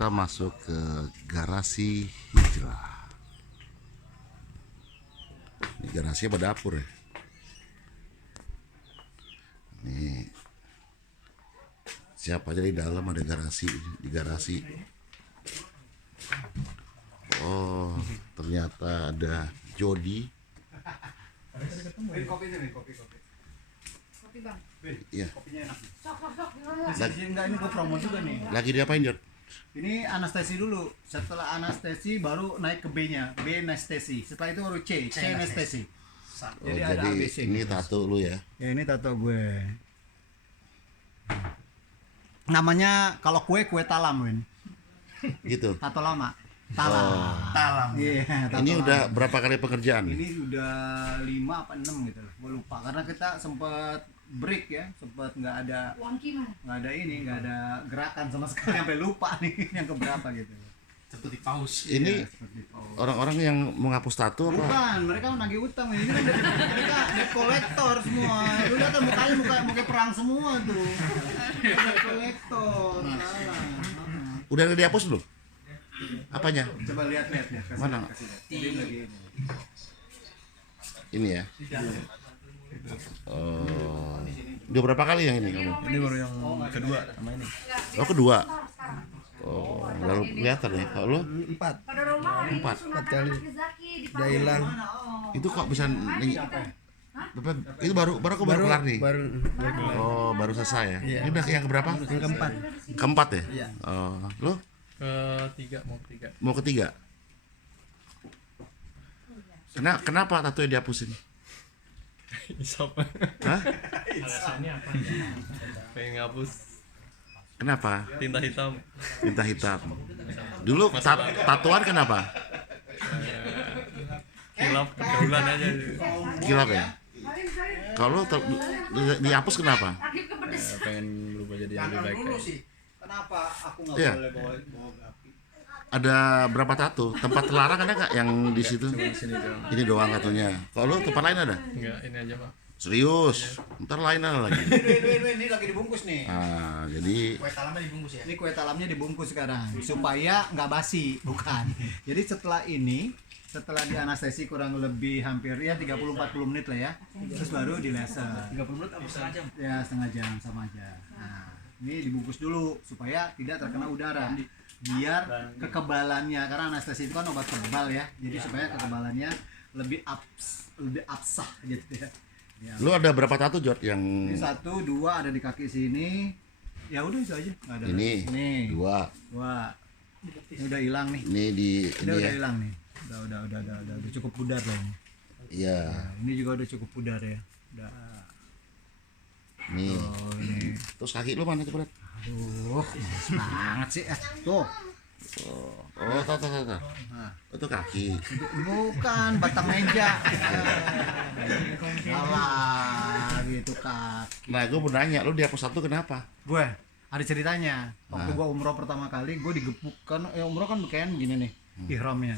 kita masuk ke garasi hijrah. Ini garasinya pada dapur ya. Nih, siapa aja di dalam, ada garasi, di garasi. Oh, ternyata ada Jody. Kopi bang. Iya. Kopinya enak. Sok. Ini gue promo juga nih. Lagi diapain, Jod? Ini anestesi dulu. Setelah anestesi baru naik ke B-nya. B anestesi. Setelah itu baru C anestesi. Oh, Jadi ada jadi ABC. ini tato lu ya? Ya ini tato gue. Namanya kalau kue talam, Win. Gitu. Tato lama. Talam. Talam. Iya, tato Ini lama. udah berapa kali pekerjaan? Ini udah 5 apa 6 gitu loh. Gue lupa karena kita sempat break ya, sempat nggak ada nggak ada gerakan sama sekali sampai lupa nih yang keberapa gitu. Seperti paus. Ini Seperti paus. orang-orang yang menghapus tato apa? Bukan, mereka nagih utang ini kan mereka debt collector semua. Lu lihat kan mukanya muka perang semua tuh. Debt collector. Salah. Udah dihapus belum? Apanya? Coba lihat ya. Kasih Mana? lihat, kasih lihat. Ini lagi ini. Ini ya? Oh, udah berapa kali yang ini kamu? Ini baru yang kedua sama ini. Oh, kedua. Oh, baru kelihatan ya. Kalau lu 4 empat. kali. Udah hilang. Itu kok bisa nih? Itu baru kok baru kelar nih. Baru Oh, baru selesai ya. Iya. Ini udah yang keberapa? yang keempat. Keempat ya? Iya. Oh, lu Ketiga mau ketiga. mau ketiga? Kenapa tato yang dihapusin? Isop. Hah? Alasannya apa? Pengen ngapus Kenapa? tinta hitam. Tinta hitam. Dulu tatoan kenapa? Kilap pergaulan aja. Kilap ya? Kalau dihapus kenapa? Pengen berubah jadi yang lebih baik. Kenapa aku nggak Iya. boleh bawa gapi? Ada berapa tato? Tempat terlarang ada nggak yang di situ? Sini doang. Ini doang katanya. Kalau tempat lain ada? Enggak, ini aja, Pak. Serius? Ntar lain ada lagi. Ini lagi dibungkus nih. Ah, jadi Kue talamnya dibungkus ya. Ini kue talamnya dibungkus sekarang supaya nggak basi, bukan. Jadi setelah di anestesi kurang lebih hampir ya 30-40 menit lah ya. Terus baru di laser. 30 menit atau setengah jam? Ya setengah jam sama aja. Nah, ini dibungkus dulu supaya tidak terkena udara. Biar kekebalannya, karena anestesi itu kan obat kebal ya. Jadi supaya kekebalannya lebih absah gitu ya. Ya. lu ada berapa tato, Jod, yang Ini 1, 2 ada di kaki sini. Ya udah itu aja. Nggak ada ini? lagi. Nih. Dua. Wah, ini udah hilang nih. Ini di ini Udah ya. hilang nih. Udah cukup pudar loh. Iya. Nah, ini juga udah cukup pudar ya. Udah. Nih. Oh, ini. Terus kaki lu mana tuh, Bro? Aduh, males banget sih. Tuh. Oh, tato. Nah, Itu kaki. bukan batang meja. Alah, gitu kaki. Nah, gue mau nanya, lu dihapus satu kenapa? Gue ada ceritanya. Waktu gue umroh pertama kali, gue digebuk kan umroh kan pakaian gini nih, ihramnya.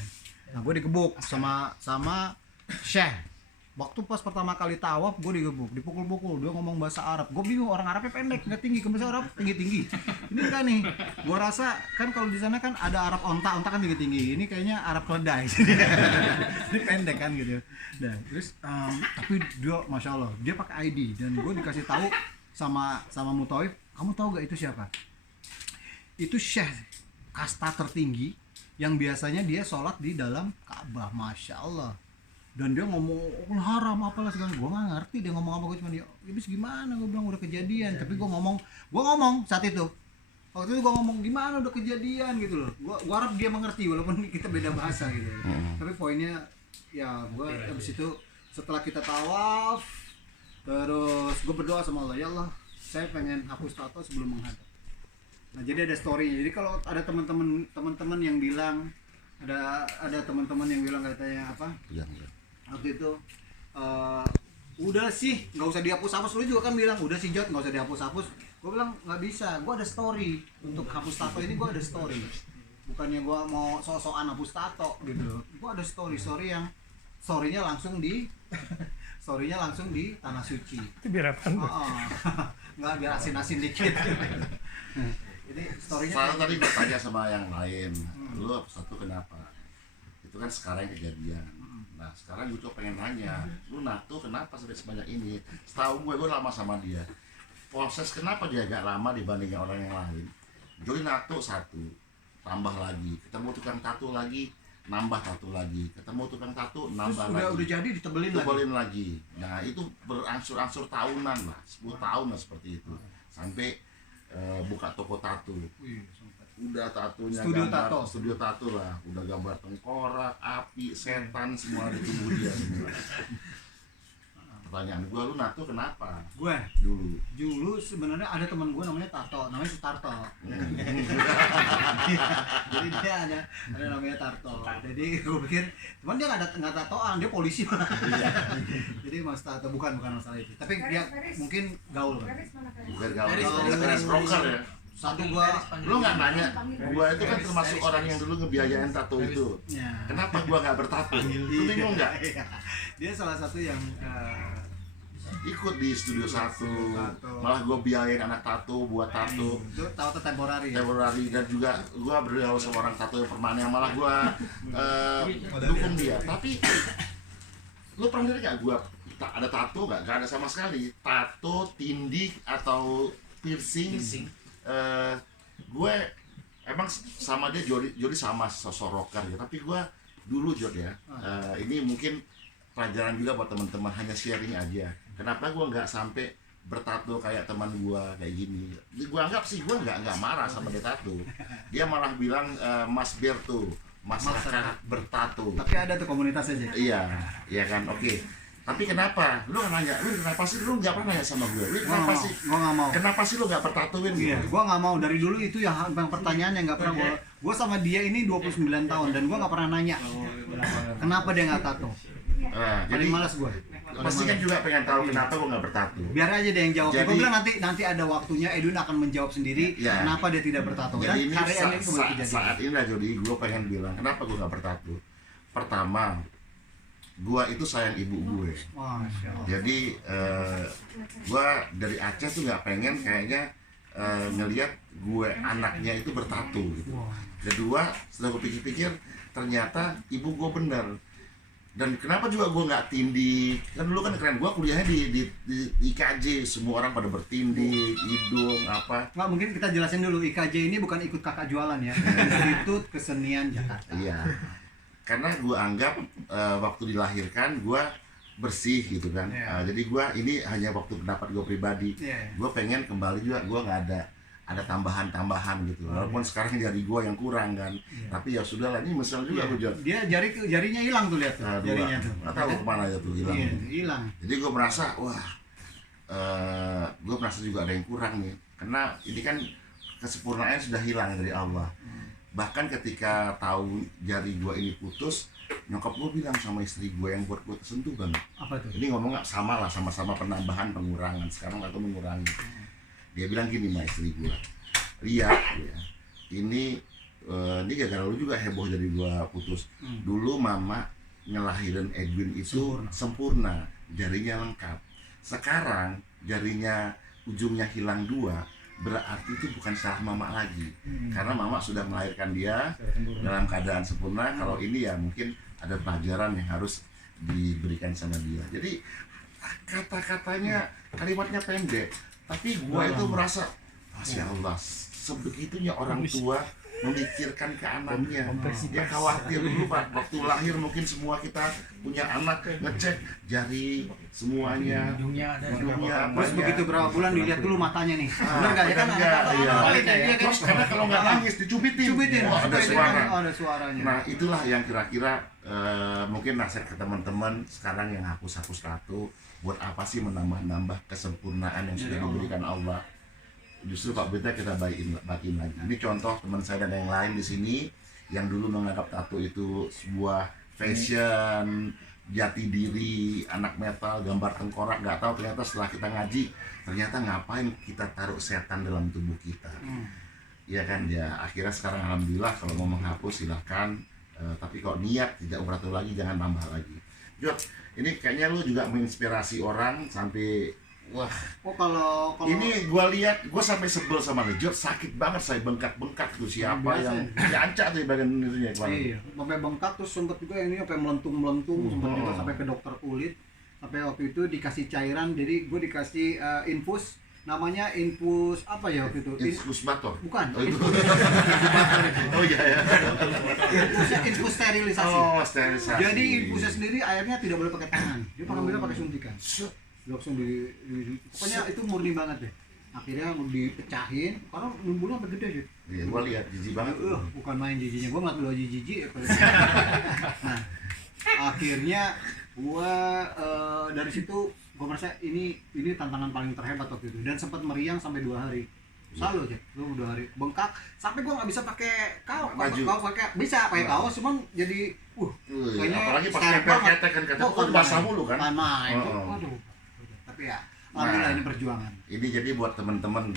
Nah, gue digebuk sama Syekh. Waktu pas pertama kali tawaf, gue digebuk, dipukul-pukul. Dia ngomong bahasa Arab. Gue bingung, orang Arabnya pendek, nggak tinggi. Ke bahasa Arab tinggi-tinggi. Ini kan nih, gue rasa kan kalau di sana kan ada Arab onta kan tinggi-tinggi. Ini kayaknya Arab keledai. Ini pendek kan gitu. Nah, terus tapi dia, masya Allah, dia pakai ID dan gue dikasih tahu sama Mutawif, kamu tahu gak itu siapa? Itu Syekh kasta tertinggi yang biasanya dia sholat di dalam Ka'bah, masya Allah. Dan dia ngomong haram apalah segala, gue nggak ngerti dia ngomong apa, gue cuma dia habis gimana, gue bilang udah kejadian, tapi gue ngomong saat itu waktu itu gue ngomong gimana udah kejadian gitu loh, gue harap dia mengerti walaupun kita beda bahasa gitu. Tapi poinnya ya gue habis itu setelah kita tawaf terus gue berdoa sama Allah, ya Allah saya pengen hapus tato sebelum menghadap. Nah jadi ada story, jadi kalau ada teman-teman yang bilang ada teman-teman yang bilang katanya apa waktu itu udah sih nggak usah dihapus-hapus, lu juga kan bilang udah sih Jod nggak usah dihapus-hapus. Gue bilang nggak bisa, gue ada story untuk hapus tato ini, gue ada story, bukannya gue mau sok-sokan hapus tato gitu. Gue ada story yang storynya langsung di tanah suci. Itu biar apa? Nggak, biar asin-asin dikit. Jadi storynya Soalnya tadi gue tanya sama yang lain, lu satu kenapa? Itu kan sekarang yang kejadian. Nah sekarang gue tuh pengen nanya, lu nato kenapa sampai sebanyak ini? Setahu gue lama sama dia. Proses kenapa dia agak lama dibandingin orang yang lain? Jadi nato satu, tambah lagi, ketemu tukang tato lagi, nambah tato lagi, ketemu tukang tato, nambah terus lagi. udah jadi ditebelin Lagi. Nah itu berangsur-angsur tahunan lah, 10 tahun lah seperti itu. Sampai buka toko tato. Wih, Udah tatonya Studio gambar, tato. studio tato lah, udah gambar tengkorak, api, setan semua di tubuh dia semua. Pertanyaan gua, lu nato kenapa gue dulu? sebenarnya ada teman gue namanya Tarto, namanya Sutarto. Jadi dia ada namanya Tarto. Jadi gue pikir, cuman dia nggak tatoan, dia polisi malah. Jadi mas Tarto bukan masalah itu. Tapi dia mungkin gaul. Bukan gaul, Garis. broker ya. Satu gua Lu nggak nanya, gua itu kan termasuk orang yang dulu ngebiayain tato itu. ya. Kenapa gua nggak bertato? Lu bingung nggak? Iya. Dia salah satu yang Ikut di studio satu, Tato. malah gua biayain anak tato buat tato. itu tato temporary. Temporary, dan juga gua bergaul sama orang tato yang permanen, malah gua dukung dia. Tapi lu pernah lihat nggak gua ada tato nggak? Nggak ada sama sekali. Tato, tindik atau piercing. Gue emang sama dia Jody sama sosok rocker ya. Tapi gua dulu ya. Ini mungkin pelajaran juga buat teman-teman, hanya sharing aja. Kenapa gua nggak sampai bertato kayak teman gua kayak gini? Gua anggap sih gua nggak marah sama dia tato. Dia malah bilang Mas Berto, masyarakat bertato. Tapi ada tuh komunitasnya aja. Iya kan, oke. Tapi kenapa? Lu nanya, lu kenapa sih lu nggak pernah nanya sama gue? Lu kenapa sih? Gua nggak mau. Kenapa sih lu nggak bertatuin gitu? Iya, gua nggak mau dari dulu itu yang pertanyaan yang nggak pernah gua sama dia ini 29 tahun dan gua nggak pernah nanya kenapa dia nggak tato. Nah, jadi Paling malas gua. pasti kan juga pengen tahu kenapa gua nggak bertato. Biar aja dia yang jawab. Jadi- Gua bilang nanti ada waktunya Edwin akan menjawab sendiri Ya. kenapa dia tidak bertato. Dan Jadi ini hari ini kemudian kejadian. saat ini lah Jody, gue pengen bilang kenapa gue nggak bertato. Pertama, gue itu sayang ibu gue. Masya Allah. Jadi gue dari Aceh tuh nggak pengen kayaknya ngelihat gue anaknya itu bertato gitu. Wah. Kedua, setelah gue pikir-pikir, ternyata ibu gue benar. Dan kenapa juga gue nggak tindik? Kan dulu kan keren, gue kuliahnya di IKJ, semua orang pada bertindik, hidung apa. Nggak, mungkin kita jelasin dulu, IKJ ini bukan ikut kakak jualan ya, Institut Kesenian Jakarta. Iya, karena gue anggap waktu dilahirkan gue bersih gitu kan. Iya. Jadi gue ini hanya waktu pendapat gue pribadi. Iya. Gue pengen kembali juga, gue nggak ada tambahan-tambahan gitu. Walaupun sekarang jari gue yang kurang kan. Tapi ya sudah lah, ini misal juga gue jod. Dia jarinya hilang tuh, lihat tuh, jarinya tuh. Nggak tahu kemana aja tuh hilang. Iya, hilang. Jadi gue merasa, wah, gue merasa juga ada yang kurang nih. Karena ini kan kesempurnaan sudah hilang dari Allah. Bahkan ketika tahu jari gue ini putus, nyokap gue bilang sama istri gue yang buat gue tersentuh banget. Apa tuh? Ini ngomong nggak sama lah, sama-sama penambahan pengurangan. Sekarang aku mengurangi. Dia bilang gini sama istri gue, lihat ya, ini gara-gara lu juga heboh jadi gue putus. Dulu mama ngelahirin Edwin itu sempurna, jarinya lengkap. Sekarang jarinya ujungnya hilang 2, berarti itu bukan salah mama lagi. Karena mama sudah melahirkan dia dalam keadaan sempurna. Kalau ini ya mungkin ada pelajaran yang harus diberikan sama dia. Jadi kata-katanya, kalimatnya pendek, tapi gua itu merasa, Masya Allah, sebegitunya orang tua memikirkan ke anaknya. Dia khawatir dulu Pak, waktu lahir mungkin semua kita punya anak ngecek jari semuanya, Hidungnya ada. Terus begitu berapa bulan dilihat dulu matanya nih. Benar nggak? Ya kan benar nggak? anak-anak Iya. valid ya, iya kan? Terus karena kalau nggak nangis dicubitin, Cubitin, oh, ada suara. Oh, ada suaranya. Nah itulah yang kira-kira mungkin nasihat ke teman-teman sekarang yang hapus-hapus tato. Buat apa sih menambah-nambah kesempurnaan yang sudah diberikan Allah? Justru Pak Beta kita baikin lagi. Ini contoh teman saya dan yang lain di sini yang dulu menganggap tato itu sebuah fashion, jati diri, anak metal, gambar tengkorak, nggak tahu ternyata setelah kita ngaji, ternyata ngapain kita taruh setan dalam tubuh kita. Ya kan ya, akhirnya sekarang alhamdulillah kalau mau menghapus silahkan, tapi kalau niat tidak bertato lagi jangan tambah lagi. Jod, ini kayaknya lu juga menginspirasi orang sampai Wah, Oh kalau ini gua lihat, gua sampai sebel sama Lejot, sakit banget saya bengkak-bengkak tuh siapa Biasa. yang diancak tuh di bagian itunya kemarin. iya, sampai bengkak terus sempet juga yang ini sampai melentung sempet juga sampai ke dokter kulit. Sampai waktu itu dikasih cairan, jadi gue dikasih infus, namanya infus apa ya waktu itu? Infus bator. Bukan. Oh, itu. Oh iya ya. Infus sterilisasi. Oh, sterilisasi. Jadi infusnya sendiri airnya tidak boleh pakai tangan, dia pengambilnya pakai suntikan. Langsung pokoknya itu murni banget deh. Akhirnya dipecahin, karena numbuhnya sampai gede sih. Iya, gua lihat jijik banget. Bukan main jijinya, gua ngeliat lu aja jijik. Nah, akhirnya gua dari situ gua merasa ini tantangan paling terhebat waktu itu, dan sempat meriang sampai 2 hari. Selalu aja, lu 2 hari bengkak sampai gua nggak bisa pakai kaos, bisa pakai kaos, cuman jadi kayaknya apalagi pas steril nempel banget. ketek kan Oh, itu basah mulu kan. main. Oh. Waduh. Tapi ya, alhamdulillah ini perjuangan. Ini jadi buat teman-teman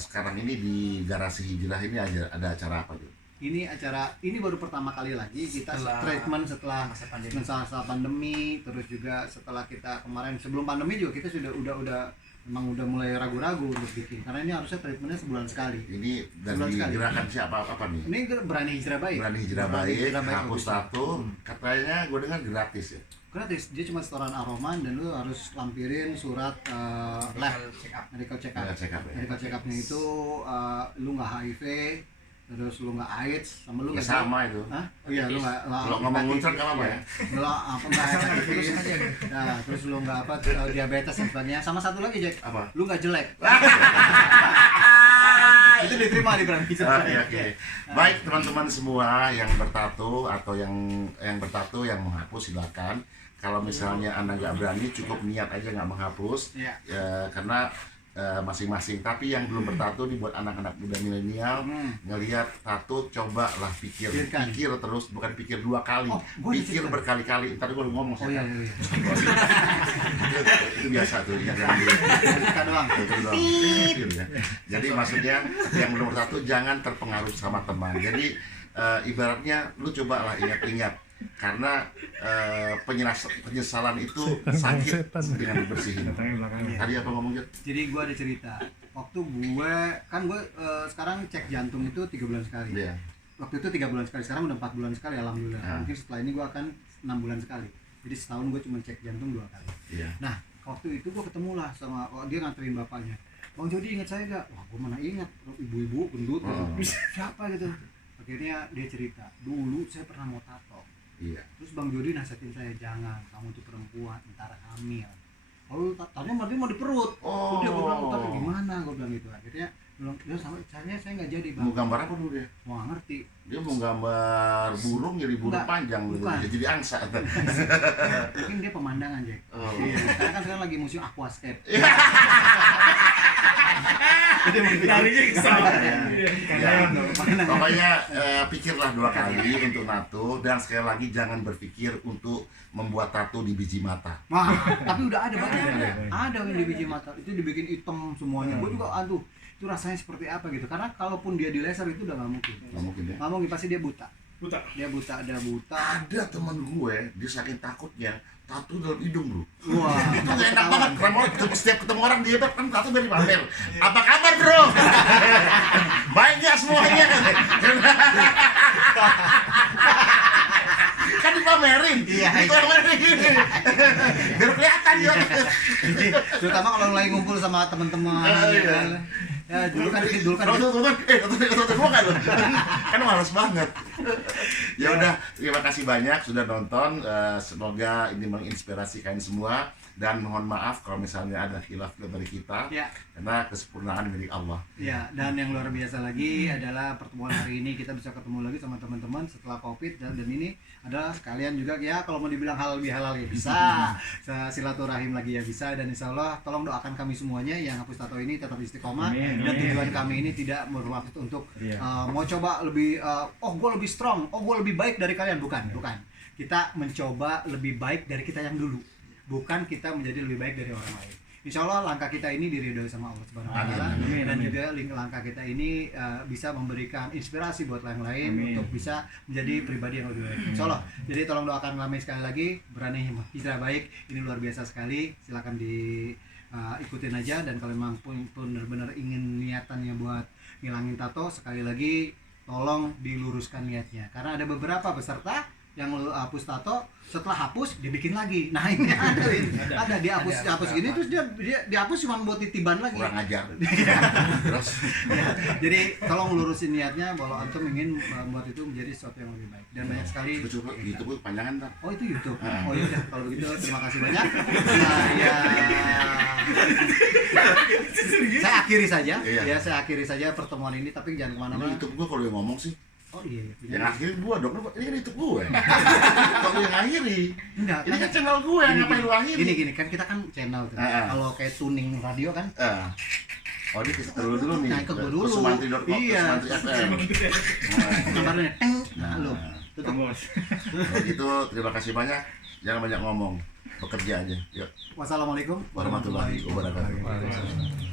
sekarang ini di Garasi Hijrah ini ada acara apa tuh? Ini baru pertama kali lagi kita treatment setelah masa pandemi, terus juga setelah kita kemarin sebelum pandemi juga kita udah mulai ragu-ragu untuk bikin, karena ini harusnya treatmentnya sebulan sekali. Ini dari gerakan siapa apa nih? Ini Berani Hijrah Baik. Berani Hijrah Baik, hapus tato, katanya gue dengar gratis ya. Gratis, dia cuma setoran aroman dan lu harus lampirin surat medical check up. Medical check up-nya itu lu nggak HIV, terus lu nggak AIDS, sama lu Ya nggak sama itu. Hah? Oh iya, lu nggak Kalau ngomong muncul nggak apa ya? lu apa nggak hepatitis, nah terus lu nggak diabetes dan sebagainya, sama satu lagi Jack, Apa? lu nggak jelek. Itu diterima di Berani Hijrah. Oke. Baik teman-teman semua yang bertato atau yang bertato yang menghapus silakan. Kalau misalnya Anda nggak berani, cukup niat aja nggak menghapus. Iya. Karena masing-masing. Tapi yang belum bertato nih buat anak-anak muda milenial ngelihat tato, cobalah pikir terus, bukan pikir 2 kali, pikir berkali-kali. Ntar gue ngomong Iya. itu biasa tuh yang doang. Pikir, ya. Jadi maksudnya yang belum bertato jangan terpengaruh sama teman. Jadi ibaratnya lu cobalah ingat-ingat, karena penyesalan itu sakit dengan dibersihin. Tadi apa ngomongnya? Jadi gue ada cerita. Waktu gue sekarang cek jantung itu 3 bulan sekali. Iya. Waktu itu 3 bulan sekali, sekarang udah 4 bulan sekali, alhamdulillah. Mungkin setelah ini gue akan 6 bulan sekali. Jadi setahun gue cuma cek jantung 2 kali. Iya. Nah, waktu itu gue ketemu lah sama dia nganterin bapaknya. Bang Jody ingat saya gak? Wah, gue mana ingat, ibu-ibu gendut. Siapa gitu? Akhirnya dia cerita, dulu saya pernah mau tato. Iya. Terus Bang Jody nasihatin saya, jangan, kamu tuh perempuan, ntar hamil. Kalau tatonya dia mau di perut. Dia gue bilang, tapi gimana? Gue bilang gitu. Akhirnya dia sampai saya nggak jadi Bang. Mau gambar apa dulu dia? Mau ngerti. Dia mau gambar burung, jadi burung panjang gitu. Bukan. Jadi angsa. Mungkin dia pemandangan Jack. Oh. Iya. Karena kan sekarang lagi musim aquascape. Larinya ke sana. Pokoknya pikirlah 2 kali untuk tato, dan sekali lagi jangan berpikir untuk membuat tato di biji mata. Wah, tapi udah ada banyak. Ada yang di biji mata itu dibikin hitam semuanya. Gue juga aduh, itu rasanya seperti apa gitu. Karena kalaupun dia di laser itu udah nggak mungkin. Nggak mungkin ya? Nggak mungkin, pasti dia buta. Dia buta. Ada teman gue, dia saking takutnya tato dalam hidung bro. Wah, Itu nggak enak banget. Kalau setiap ketemu orang dia kan tato dari pamer. Apa kabar bro? Baik ya semuanya. Kan dipamerin. Iya. Dipamerin. Biar kelihatan dia. terutama kalau lagi ngumpul sama teman-teman. Iya. Ya dulu kan Tonton, kan lo. Kan males banget. Ya udah, terima kasih banyak sudah nonton. Semoga ini menginspirasi kalian semua, dan mohon maaf kalau misalnya ada khilaf dari kita. Ya. Karena kesempurnaan milik Allah. Ya, dan yang luar biasa lagi adalah pertemuan hari ini kita bisa ketemu lagi sama teman-teman setelah Covid, dan ini adalah sekalian juga ya kalau mau dibilang halal bihalal ya bisa, silaturahim lagi ya bisa, dan insya Allah tolong doakan kami semuanya yang hapus tato ini tetap istiqomah. Dan tujuan kami ini tidak bermaksud untuk mau coba lebih gue lebih strong, gue lebih baik dari kalian, bukan. Kita mencoba lebih baik dari kita yang dulu, bukan kita menjadi lebih baik dari orang lain. Insya Allah langkah kita ini diridhoi sama Allah Subhanahu Wa Taala, dan juga langkah kita ini bisa memberikan inspirasi buat yang lain untuk bisa menjadi pribadi yang lebih baik. Insya Allah. Jadi tolong doakan kami sekali lagi, Berani Hijrah Baik ini luar biasa sekali. Silakan di ikutin aja. Dan kalau memang benar-benar ingin niatannya buat ngilangin tato, sekali lagi tolong diluruskan niatnya, karena ada beberapa peserta yang hapus tato, setelah hapus dia bikin lagi. Nah ini ada dihapus gini, terus dia dihapus cuma buat titiban lagi. Kurang ajar. Terus Ya, jadi tolong lurusin niatnya bahwa antum ingin membuat itu menjadi sesuatu yang lebih baik. Dan banyak sekali. coba YouTube panjangan ntar. Oh itu YouTube. Oh iya udah, kalau begitu terima kasih banyak. Nah ya, saya akhiri saja. Iya. Ya saya akhiri saja pertemuan ini, tapi jangan Ini kemana-mana. YouTube gua kalau yang ngomong sih. Oh iya. Yang akhiri gua dong, ini kan YouTube gue. Kalau yang akhiri, Enggak. ini kan channel gue, ngapain lu akhiri? Gini kan kita kan channel tuh. Kalau kayak tuning radio kan. Oh dia kita dulu nih. Nah, ke gua dulu. Sumantri.com, Iya. Sumantri FM. Kabarnya nah lu. Tutup. Kalau gitu terima kasih banyak. Jangan banyak ngomong, bekerja aja. Yuk. Wassalamualaikum Warahmatullahi wabarakatuh. Waalaikumsalam.